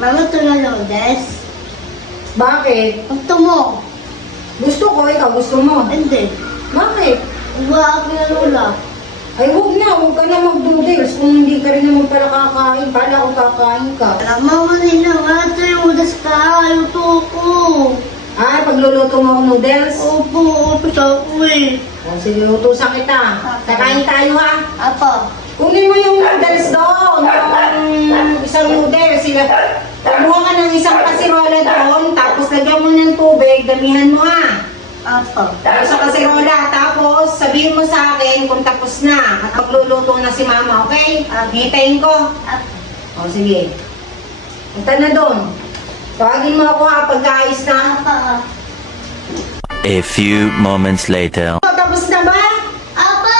Maluto na noodles. Bakit? Gusto mo? Gusto ko, ikaw gusto mo. Hindi. Bakit? Wala ako na lula. Ay, huwag ka na mag-noodles kung hindi ka rin naman pala kakain. Kala ko kakain ka. Alam mo kanina, wala tayo udas ka. Luto ko. Ay, pagluluto mo ako noodles? Opo, sa ako eh. O, sige, lutusan kita. Kakain tayo ha. Apa? Kunin mo yung noodles doon. Yung isang noodles. Kumuha ka ng isang kasirola doon. Tapos lagyan mo ng tubig. Damihan mo ha. Apa? Sa kasirola. Tapos sabihin mo sa akin kung tapos na. At magluluto na si mama, okay? Hintayin ko. Apa? O, sige. Punta na doon. Tawagin mo ako ha pagkaayos na. Apa? A few moments later. O, tapos na ba? Apa?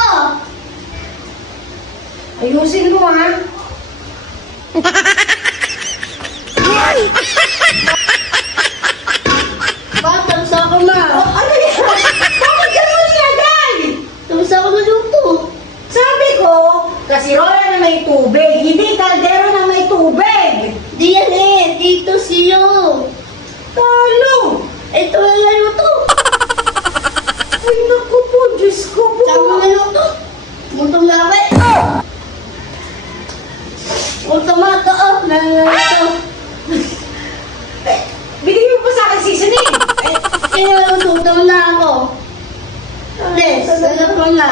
Ayusin mo ha. Bakit? Tapos ako na. Ano yan? Bakit gano'n nilagay? Tapos ako na luto. Sabi ko, kasirola na may tubig, hindi kaldero na may tubig. Di yan eh. Dito siyo. Talo! Ito na naluto. Ay, naku po, Diyos ko po. Saan mo naluto? Gutom na ako eh. Gutom na ako. Naluto. Binigyan mo pa sa akin seasoning. Kaya naluto na ako. Yes, alam ko na.